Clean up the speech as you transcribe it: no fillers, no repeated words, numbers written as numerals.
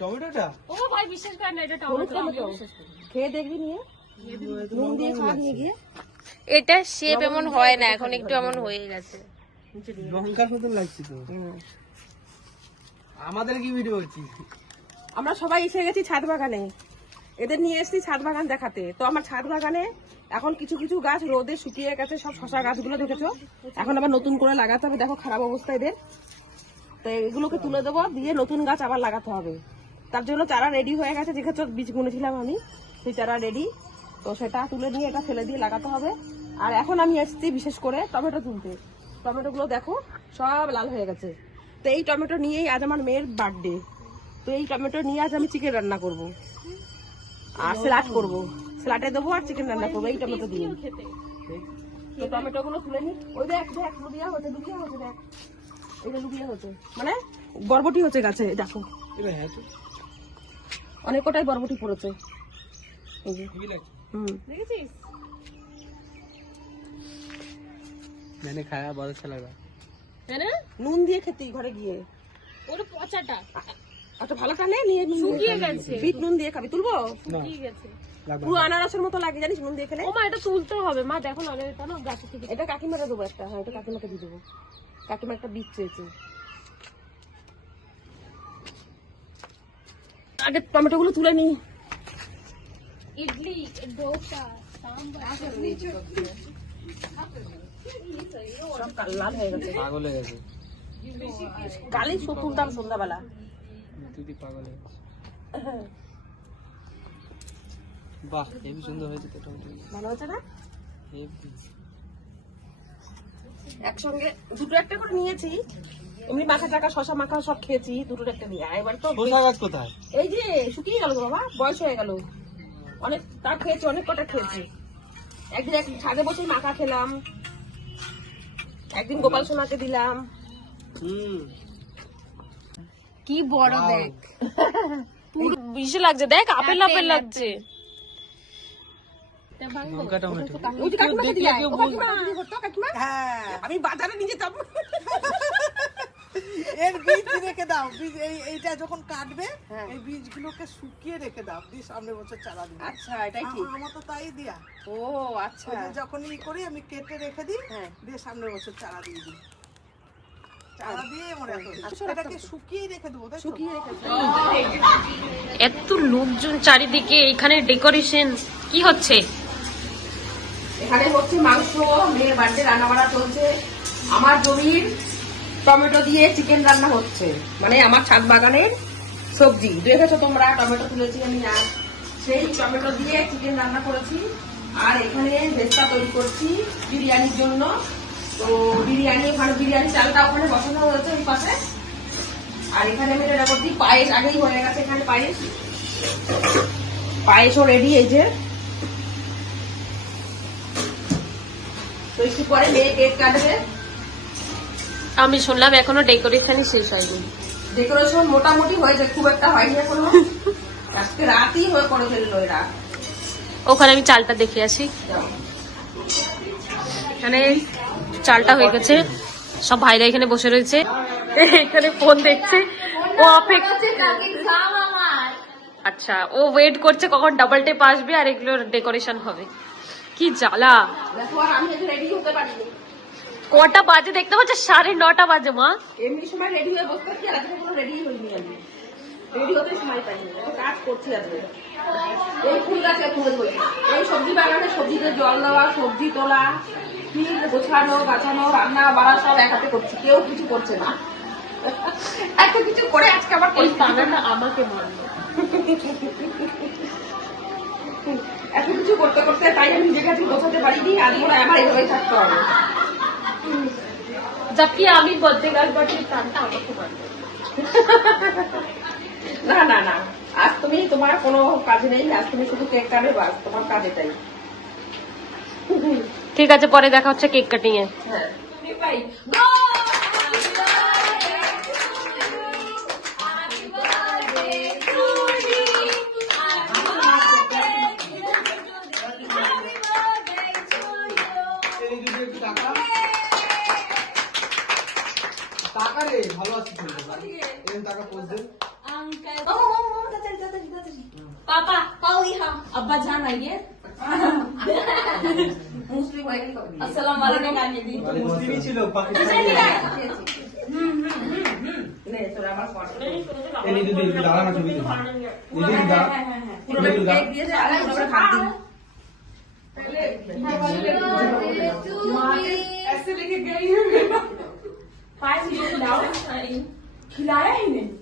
টমেটোটা ও ভাই বিশ্বাস করেন না, এটা টমেটো। খেয়ে দেখবি নিয়ে, নুন দিয়ে খা নিয়ে গিয়ে। এটা শেপ এমন হয় না, এখন একটু এমন হয়ে গেছে। লঙ্কার মতন লাগছে তো। আমাদের কি ভিডিও হচ্ছে? আমরা সবাই এসে গেছি ছাদ বাগানে, এদের নিয়ে এসেছি ছাদ বাগান দেখাতে। তো আমার ছাদ বাগানে এখন কিছু কিছু গাছ রোদে শুকিয়ে গেছে, সব শশা গাছগুলো দেখেছো, এখন আবার নতুন করে লাগাতে হবে। দেখো খারাপ অবস্থা এদের, তো এগুলোকে তুলে দেবো, দিয়ে নতুন গাছ আবার লাগাতে হবে। তার জন্য চারা রেডি হয়ে গেছে, দেখেছো বীজ গুনেছিলাম আমি, সেই চারা রেডি। তো সেটা তুলে নিয়ে এটা ফেলে দিয়ে লাগাতে হবে। আর এখন আমি এসেছি বিশেষ করে টমেটো তুলতে। টমেটোগুলো দেখো সব লাল হয়ে গেছে। তো এই টমেটো নিয়েই আজ আমার মেয়ের বার্থডে। তো এই টমেটো নিয়ে আজ আমি চিকেন রান্না করব আর স্যালাড করব, স্যালাডে দেবো আর চিকেন রান্না করবো এই টমেটো দিয়ে। তো টমেটো গুলো তুলে নি, ওই দেখ দেখ লুবিয়া হচ্ছে, লুবিয়া হচ্ছে, দেখ এটা লুবিয়া হচ্ছে, মানে বরবটি হচ্ছে গাছে, দেখো অনেক কটাই বরবটি পড়েছে। দেখেছিস? मैंने खाया बहुत अच्छा लगा। হ্যাঁ না, নুন দিয়ে খেতে ঘরে গিয়ে। ওর পচাটা আচ্ছা ভালোটা নে, নিয়ে শুকিয়ে গেছে, বিট নুন দিয়ে খাবি, তুলবো? শুকিয়ে গেছে। পুরো আনারসের মতো লাগে জানিস নুন দিয়ে খেলে। ও মা, এটা তুলতে হবে মা, দেখো না এটা না গাছ থেকে। এটা কাকিমাকে দেবো একটা, হ্যাঁ এটা কাকিমাকে দিয়ে দেবো, কাকিমা একটা বিট চেয়েছে। আগে টমেটো গুলো তুলে নি। ইডলি, ডোসা, সাম্বার, সব লাল হয়ে গেছে, পাগল হয়ে গেছে, কালি তুলতাম সন্ধ্যাবেলা। তুই পাগল হয়ে গেছে। বাহ, হেবি সুন্দর হয়েছে তো টমেটো, ভালো হচ্ছে না? হেবি। একসঙ্গে দুটো একটা করে নিয়েছি, এমনি মাখা টাকা শশা মাখা সব খেয়েছি, দুটো একটা নিয়ে। এবার তো শসা গাছ কোথায়? এই যে শুকিয়ে গেল তো বাবা, বয়স হয়ে গেল, অনেক তা খেয়েছি, অনেক কটা খেয়েছি। একদিন এক ছাদে বসে মাখা খেলাম, একদিন গোপাল সোনাকে দিলাম। কি বড় দেখ, পুরো বিশে লাগছে, দেখ আপেল আপেল লাগছে। লঙ্কা টমেটো ওই যে কাকিমাকে দিলাম, ও কাকিমা কি করতো কাকিমা? আমি বাজারে নিয়ে যেতাম। এর বীজ রেখে দাও, বীজ এইটা যখন কাটবে এই বীজগুলোকে শুকিয়ে রেখে দাও, দিয়ে সামনের বছর চারা দিবে। আচ্ছা এটাই ঠিক। আমার তো তাই দিয়া, ও আচ্ছা, ওই যে যখন করি আমি কেটে রেখে দিই, দিয়ে সামনের বছর চারা দিয়ে দিই, চারা দিয়ে মনে রাখো এটাকে শুকিয়ে রেখে দেবো, শুকিয়ে রেখে এত লোকজন চারিদিকে, এখানে ডেকোরেশন কি হচ্ছে? এখানে হচ্ছে মাংস, মেয়ের বাড়িতে রান্না বাড়া চলছে। আমার জমির টমেটো দিয়ে চিকেন রান্না হচ্ছে, মানে আমার ছাদ বাগানের সবজি দেখেছো তোমরা, টমেটো তুলেছি আমি, আর সেই টমেটো দিয়ে চিকেন রান্না করেছি। আর এখানে ভেস্তা তৈরি করছি বিরিয়ানির জন্য। তো বিরিয়ানি, ওখানে বিরিয়ানি চালটা ওখানে বসানো হয়েছে ওই পাশে। আর এখানে আমি রান্না করছি পায়েস, আগেই হয়ে গেছে এখানে পায়েস, পায়েসও রেডি। এই যে তো একটু পরে মেয়ে কেক কাটবে। আমি শুনলাম এখনো ডেকোরেশনই শেষ হয়নি। ডেকোরেশন মোটামুটি হয়েছে, খুব একটা হয়নি এখনো, আজকে রাতই হয়ে করে ফেললো এরা। ওখানে আমি চালটা দেখে আসি, এখানে চালটা হয়ে গেছে, সব ভাইরা এখানে বসে রয়েছে, এখানে ফোন দেখছে, ও অপেক্ষা, আচ্ছা ও ওয়েট করছে কখন ডাবল টেপ আসবে আর এগুলোর ডেকোরেশন হবে। কি জ্বালা, দেখো আর আমি রেডি হতে পারিনি। কটা বাজে দেখতে পাচ্ছ? 9:30 বাজে মা। এমনি সময় রেডি হয়ে বসতে পারছি, আজকে কোনো রেডি হইনি আমি, রেডি হতে সময় পাইনি, দেখো কাজ করছি আজকে। এই ফুল গাছে ফুল ধরি, এই সবজি বাগানে সবজিতে জল দেওয়া, সবজি তোলা, ফিল গোছানো গাছানো, রান্না বাড়া সব এক হাতে করছি, কেউ কিছু করছে না। এত কিছু করে আজকে আবার এই বাগানটা আমাকে মারলো, এত কিছু করতে করতে তাই আমি নিজের কাছে গোছাতে পারিনি, আজ মনে হয় আমার এইভাবেই থাকতে হবে। যাকি আমি বার্থডে গার্ল, বার্থডে প্ল্যানটা আমাকে মারলো। না না না, আজ তুমি তোমার কোনো কাজ নেই, আজ তুমি শুধু কেক কাটবে, বাস তোমার কাজ এটাই। ঠিক আছে, পরে দেখা হচ্ছে কেক কাটিং এ। হ্যাঁ টাকা রে ভালো আছে, টাকা পোজ দেন। पापा अब्बा जान आइए अस्सलाम वालेकुम মুসলিমই ছিল পাকিস্তানি এই দুটো দাঁড়া না ছবি এই দাঁড়া ऐसे लेके गई है खिलाया ही नहीं